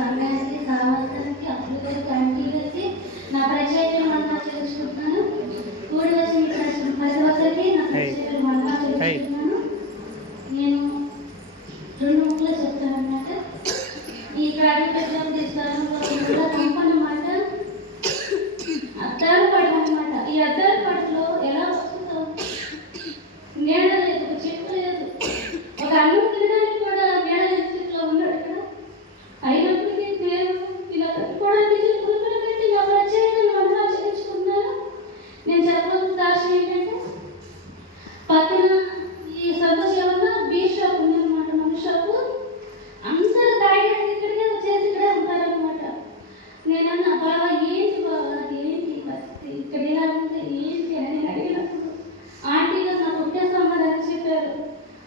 సన్యాసి సామర్థ్యానికి అప్పులకి ఆంటీలకి నా ప్రత్యేకలు మన్నా తెలుసుకుంటున్నాను. కూడి వచ్చి ప్రతి ఒక్కరికి నా ప్రత్యేకలు మన్నా తెలుసుకుంటున్నాను. నేను 2 ముక్కలు చెప్తాను అన్నమాట. ఇక్కడ అడుగు పెట్టడం తీసుకోవడంలో కంపనమాట అద్దాలు పడడం అనమాట. ఈ అద్దాల పడలో ఎలా వస్తుందో నీడ లేదు, ఒక చెట్టు లేదు, ఒక అన్నం తినడానికి కూడా నీడ లేదు స్థితిలో ఉన్నాడు ఇక్కడ. అయినప్పటికీ నేను ఇలా కట్టుకోవడానికి కురుకులు పెట్టి నా ప్రత్యేకతను మన్నా చేయించుకున్నాను. నేను చెప్పడం దాశం ఏంటంటే పక్కన ఈ సంతోషం బీ షాప్ ఉందన్నమాట. మన షాపు అందరూ తాగడానికి ఇక్కడికే వచ్చేసి ఇక్కడే ఉంటారనమాట. నేనన్నా బాబా ఏంటి బాబా ఏంటి పరిస్థితి ఇక్కడ ఇలా ఉంది ఏంటి అని నేను అడిగినప్పుడు ఆంటీగా నాకు ఒకటే సమాధానం చెప్పారు.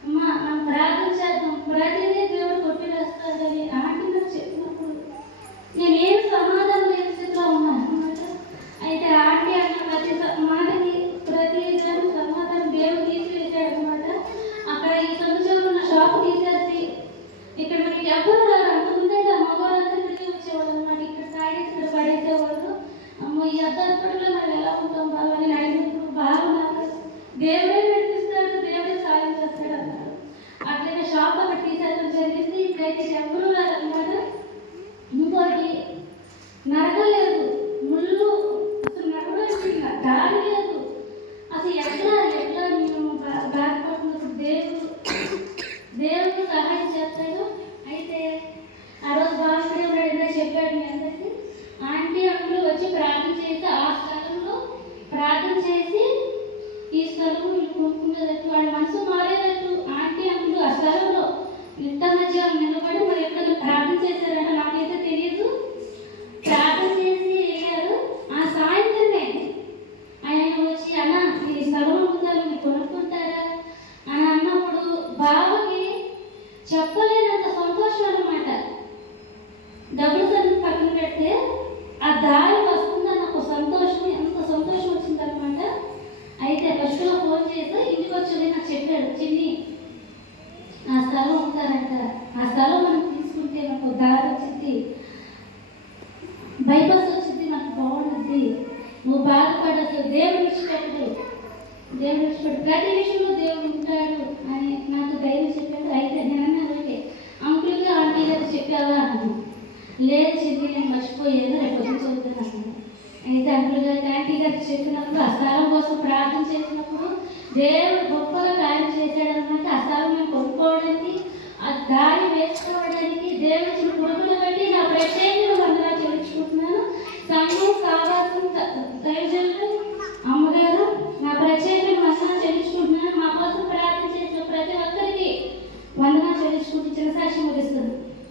అమ్మా మనం ప్రార్థన చేద్దాం, ప్రతిదీ దేవుడు కొట్టివేస్తాడని ఆంటీ నాకు చెప్పినప్పుడు నేను ఏం సమాధానం లేని స్థితిలో ఉన్నాను అనమాట. అయితే ఆంటీ అన్న ప్రతి మాటకి ప్రతి సమాధానం దేవుడు తీసివేశాడు అనమాట. అక్కడ ఈ సంవత్సరం ఉన్న షాపు తీసేసి ఇక్కడ మనకి ఎవరు రారు. అంతకుముందే మగవాళ్ళందరూ తిరిగి వచ్చేవాళ్ళు అనమాట. ఇక్కడ తాగేసి ఇక్కడ పడేసేవాళ్ళు. అమ్మో ఈ అర్థాత్మకంలో మనం ఎలా ఉంటాం బాబా అని అడిగినప్పుడు బాగా నాకు దేవుడే నడిపిస్తాడు, దేవుడే సాయం చేస్తాడు అన్నారు. అట్లనే షాప్ అక్కడ తీసేయడం జరిగింది. ఇప్పుడైతే ఎవరు రారనమాట. ఇంకోటి నడకలేదు, ముళ్ళు అసలు నడవడానికి దారి లేదు. అసలు ఎట్లా నేను బాధపడుతున్నప్పుడు దేవుడు సహాయం చేస్తాడు. అయితే ఆ రోజు బాబుదేవుడు ఏదైనా చెప్పాడు మీ అందరికీ. ఆంటీ అంకులు వచ్చి ప్రార్థన చేసి ఆ స్థలంలో ప్రార్థన చేసి ఈ స్థలం వీళ్ళు కొనుక్కునేటట్టు వాళ్ళ మనసు మారేటట్టు ఆంటీ అంకులు ఆ స్థలంలో ఇంత మధ్య నిలబడి మరి ఎక్కడ ప్రార్థన చేశారంట నాకైతే తెలియదు. ప్రార్థన చేసి వెళ్ళారు. ఆ సాయంత్రమే ఆయన వచ్చి అన్న ఈ స్థలం ఉందా మీరు కొనుక్కుంటారా అని అన్నప్పుడు బావకి చెప్పలేనంత సంతోషం అన్నమాట. డబ్బులు పక్కన పెడితే ఆ దారి వస్తుందని ఒక సంతోషం, ఎంత సంతోషం వచ్చిందనమాట. అయితే ఫస్ట్లో ఫోన్ చేసి ఇంటికి వచ్చి నాకు చెప్పాడు, చిన్ని ఆ స్థలం ఉంటారంట, ఆ స్థలం మనం తీసుకుంటే మనకు దారి వచ్చింది, బైపాస్ వచ్చింది, మనకు బాగుంటుంది, నువ్వు బాధపడద్దు, దేవుడు విడిచిపెట్టడు, దేవుడు విడిచిపెట్టు, ప్రతి విషయంలో దేవుడు ఉంటాడు అని నాకు ధైర్యం చెప్పాడు. అయితే నేను అన్నాను ఓకే అంకుల్కి ఆంటీ గారు చెప్పావా అన్నాను. లేదు చెప్పి నేను మర్చిపోయాను, రేపు వచ్చి చదువుతున్నాను. అయితే అంకుల్ గారికి ఆంటీ గారికి చెప్పినప్పుడు ఆ స్థలం కోసం ప్రార్థన చేసినప్పుడు దేవుడు గొప్పగా కార్యం చేశాడు అనమాట. ఆ స్థలం మేము కొనుక్కోవడానికి, ఆ దారి వేసుకోవడానికి దేవుడు